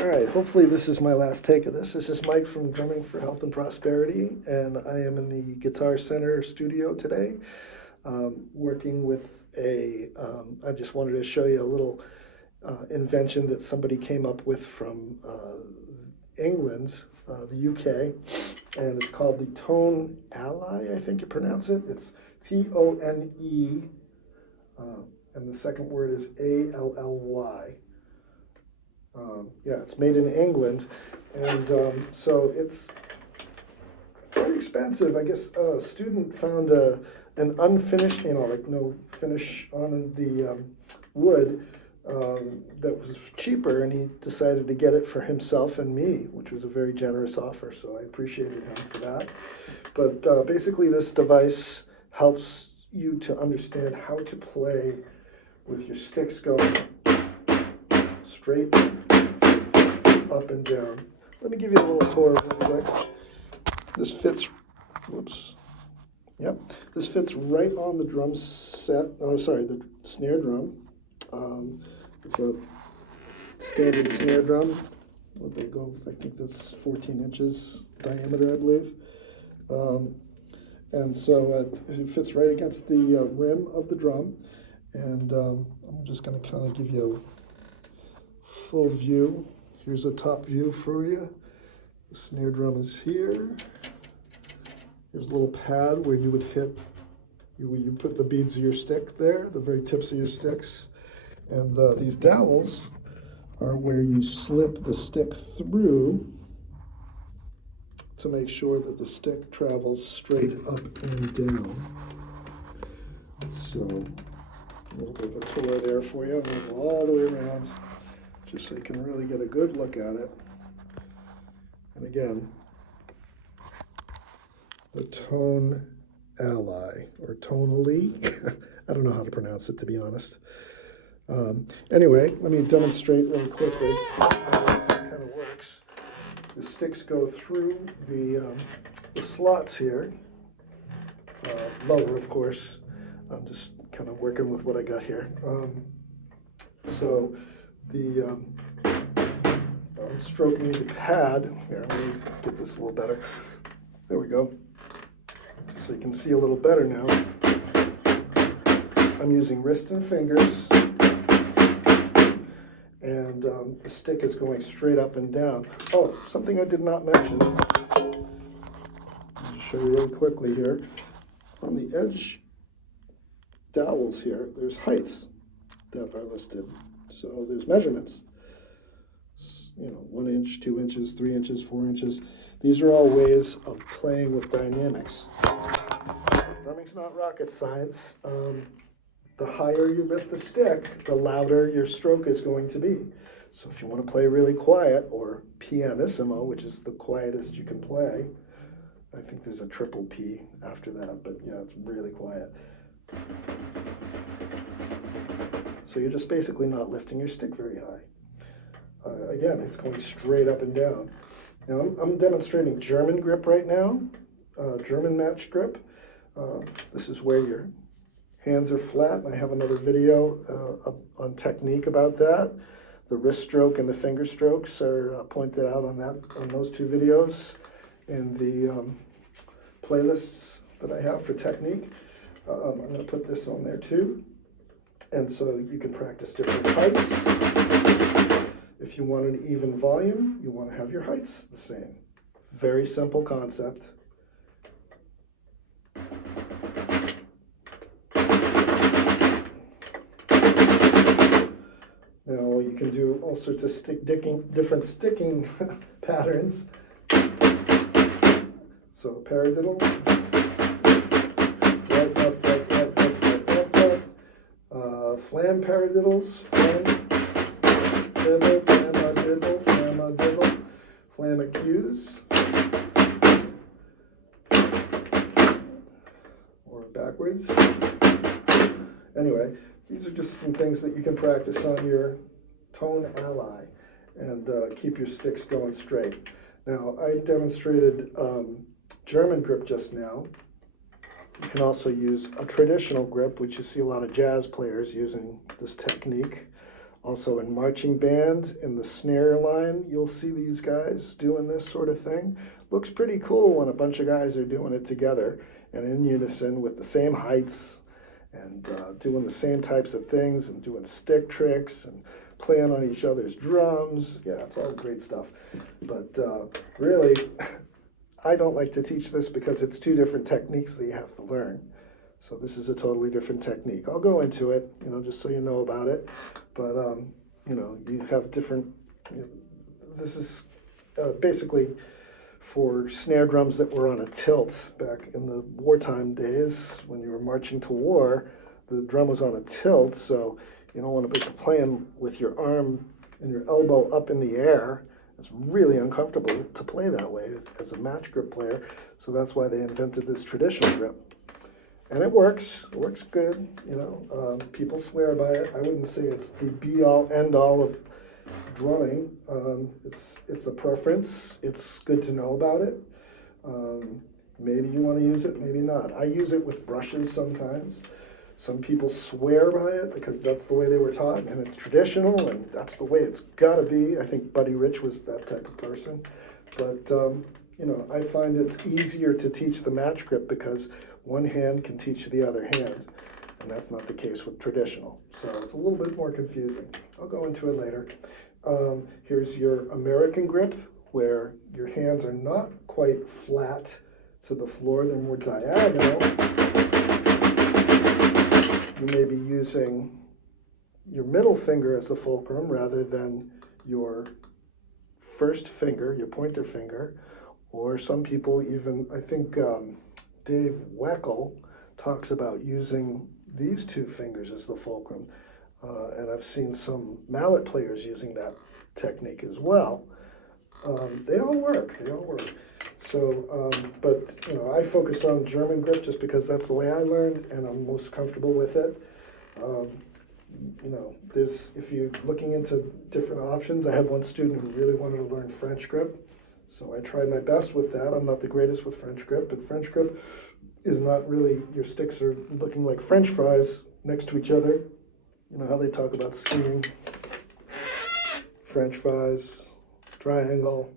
All right, hopefully this is my last take of this. This is Mike from Drumming for Health and Prosperity, and I am in the Guitar Center studio today, working with I just wanted to show you a little invention that somebody came up with from England, the UK, and it's called the Tone Ally, I think you pronounce it. It's Tone, and the second word is Ally. Yeah, it's made in England, and so it's quite expensive. I guess a student found an unfinished, like no finish on the wood that was cheaper, and he decided to get it for himself and me, which was a very generous offer, so I appreciated him for that. But basically this device helps you to understand how to play with your sticks going straight up and down. Let me give you a little tour real quick. This fits, whoops, yep. This fits right on the drum set, the snare drum. It's a standard snare drum. They go, I think that's 14 inches diameter, I believe. And so it fits right against the rim of the drum. And I'm just going to kind of give you a full view. Here's a top view for you. The snare drum is here. Here's a little pad where you would hit, where you put the beads of your stick there, the very tips of your sticks. And these dowels are where you slip the stick through to make sure that the stick travels straight up and down. So a little bit of a tour there for you. I'm going to go all the way around just so you can really get a good look at it. And again, the Tone Ally, or tonally. I don't know how to pronounce it, to be honest. Anyway, let me demonstrate really quickly how it kind of works. The sticks go through the slots here, lower, of course. I'm just kind of working with what I got here. So the I'm stroking the pad. Here, let me get this a little better. There we go. So you can see a little better now. I'm using wrist and fingers, and the stick is going straight up and down. Oh, something I did not mention. I'll just show you really quickly here. On the edge dowels here, there's heights that are listed. So there's measurements. 1 inch, 2 inches, 3 inches, 4 inches. These are all ways of playing with dynamics. Drumming's not rocket science. The higher you lift the stick, the louder your stroke is going to be. So if you want to play really quiet, or pianissimo, which is the quietest you can play, I think there's a triple P after that, but yeah, it's really quiet. So you're just basically not lifting your stick very high. Again, it's going straight up and down. Now I'm demonstrating German grip right now, German match grip. This is where your hands are flat, and I have another video on technique about that. The wrist stroke and the finger strokes are pointed out on those two videos in the playlists that I have for technique. I'm going to put this on there too, and so you can practice different heights. If you want an even volume, you want to have your heights the same. Very simple concept. Now you can do all sorts of different sticking patterns. So paradiddle, right, left, right, left, right, left, left. Flam paradiddles, flam diddle, flamma diddle, flamma diddle, flamma cues, or backwards. Anyway, these are just some things that you can practice on your Tone Ally and keep your sticks going straight. Now, I demonstrated German grip just now. You can also use a traditional grip, which you see a lot of jazz players using this technique. Also in marching band, in the snare line, you'll see these guys doing this sort of thing. Looks pretty cool when a bunch of guys are doing it together and in unison with the same heights and doing the same types of things and doing stick tricks and playing on each other's drums. Yeah, it's all great stuff. But really, I don't like to teach this because it's two different techniques that you have to learn. So this is a totally different technique. I'll go into it, just so you know about it. But, you have different, this is basically for snare drums that were on a tilt back in the wartime days. When you were marching to war, the drum was on a tilt, so you don't want to be playing with your arm and your elbow up in the air. It's really uncomfortable to play that way as a match grip player, so that's why they invented this traditional grip. And it works good, people swear by it. I wouldn't say it's the be-all, end-all of drumming. It's a preference. It's good to know about it. Maybe you want to use it, maybe not. I use it with brushes sometimes. Some people swear by it because that's the way they were taught, and it's traditional, and that's the way it's got to be. I think Buddy Rich was that type of person. But, I find it's easier to teach the match grip because one hand can teach the other hand, and that's not the case with traditional. So it's a little bit more confusing. I'll go into it later. Here's your American grip, where your hands are not quite flat to the floor, they're more diagonal. You may be using your middle finger as the fulcrum rather than your first finger, your pointer finger, or some people even, I think Dave Weckl talks about using these two fingers as the fulcrum. And I've seen some mallet players using that technique as well. They all work. So, but I focus on German grip just because that's the way I learned and I'm most comfortable with it. If you're looking into different options, I had one student who really wanted to learn French grip. So I tried my best with that. I'm not the greatest with French grip, but French grip is not really, your sticks are looking like French fries next to each other. You know how they talk about skiing, French fries, triangle.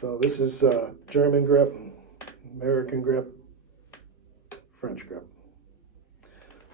So this is German grip, American grip, French grip.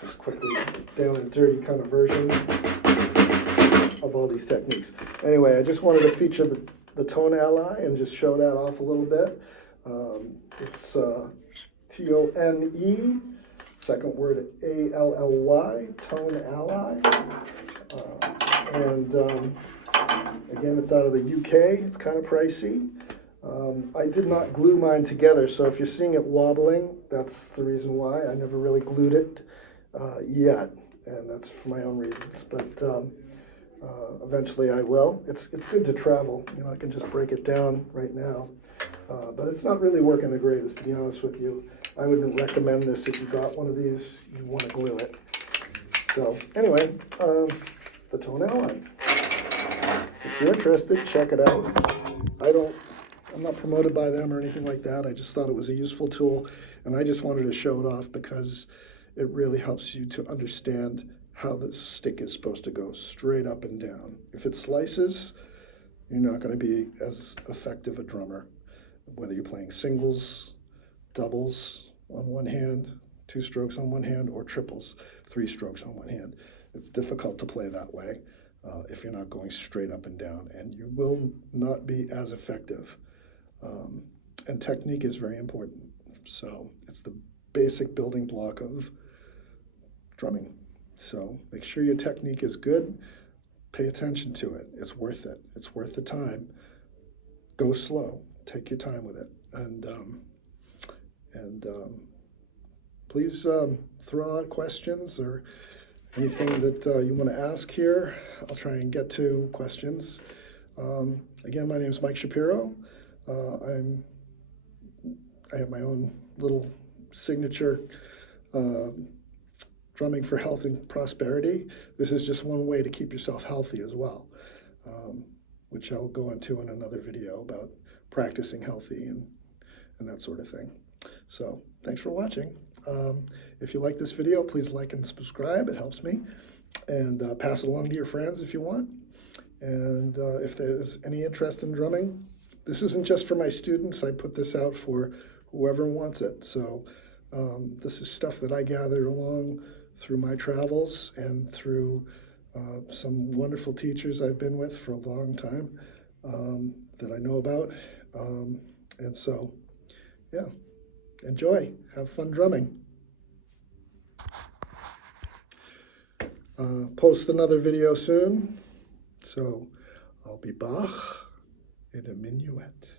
Just quickly down and dirty kind of version of all these techniques. Anyway, I just wanted to feature the tone ally and just show that off a little bit. It's T-O-N-E, second word A-L-L-Y, tone ally. Again, it's out of the UK. It's kind of pricey. I did not glue mine together, so if you're seeing it wobbling, that's the reason why. I never really glued it yet, and that's for my own reasons. But eventually I will. It's good to travel. I can just break it down right now. But it's not really working the greatest, to be honest with you. I wouldn't recommend this if you got one of these. You want to glue it. So anyway, the tone ally. If you're interested, check it out. I'm not promoted by them or anything like that. I just thought it was a useful tool, and I just wanted to show it off because it really helps you to understand how the stick is supposed to go straight up and down. If it slices, you're not going to be as effective a drummer, whether you're playing singles, doubles on one hand, 2 strokes on one hand, or triples, 3 strokes on one hand. It's difficult to play that way if you're not going straight up and down, and you will not be as effective. And technique is very important. So it's the basic building block of drumming. So make sure your technique is good. Pay attention to it. It's worth it. It's worth the time. Go slow. Take your time with it. And please throw out questions or anything that you want to ask here. I'll try and get to questions. Again, my name is Mike Shapiro. I have my own little signature drumming for health and prosperity. This is just one way to keep yourself healthy as well, which I'll go into in another video about practicing healthy and that sort of thing. So thanks for watching. If you like this video, please like and subscribe. It helps me. And pass it along to your friends if you want. And if there's any interest in drumming, this isn't just for my students. I put this out for whoever wants it. So this is stuff that I gathered along through my travels and through some wonderful teachers I've been with for a long time that I know about. And so, yeah, enjoy. Have fun drumming. Post another video soon. So I'll be back in a minuet.